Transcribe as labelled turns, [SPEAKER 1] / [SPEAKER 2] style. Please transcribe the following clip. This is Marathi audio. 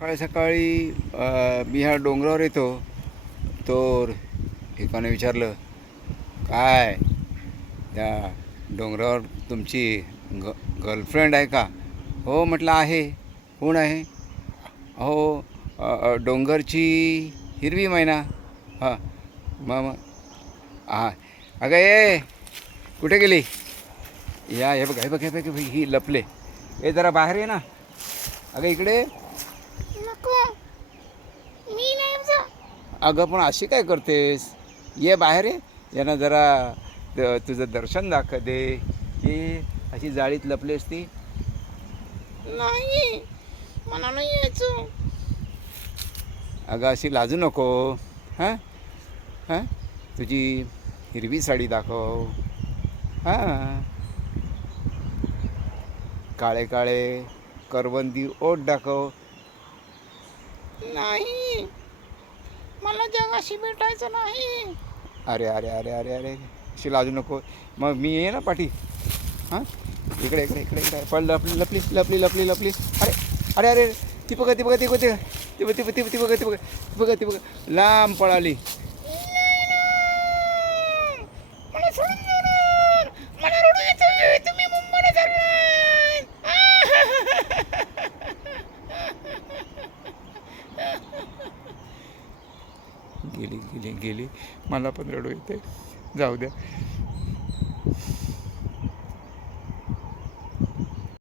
[SPEAKER 1] सकाळी सकाळी मी ह्या डोंगरावर येतो. तर एकाने विचारलं? काय? त्या डोंगरावर तुमची ग गर्लफ्रेंड आहे का? हो म्हटलं आहे. कोण आहे? हो डोंगरची हिरवी मैना. हां. मग हां. अगं ये कुठे गेली? या हे बघ हे बघ हे बघ ही लपले. हे जरा बाहेर ये ना. अगं इकडे
[SPEAKER 2] मी नाही जा
[SPEAKER 1] अगं पण अशी काय करतेस? ये बाहेर ये. यांना जरा तुझं दर्शन दाखव दे. ये. अशी जाळीत लपलेस ती.
[SPEAKER 2] नाही मला नाही यायचं.
[SPEAKER 1] अगं अशी लाजू नको. हां? हां? तुझी हिरवी साडी दाखव. हां? काळे काळे करवंदी ओठ दाखव.
[SPEAKER 2] नाही मला जगाशी भेटायचं नाही
[SPEAKER 1] अरे अरे अरे अरे अरे अशी लाजू नको मग मी ये ना पाठी हां इकडे इकडे इकडे इकडे पळ लपली लपली लपली लपली लपली अरे अरे अरे ती बघा ती बघा ती बघा ती बघा ती बघ ती बघा ती बघा ती बघा ती बघा लांब पळाली गेली गेली गेली. मला पण रडू येते जाऊ द्या.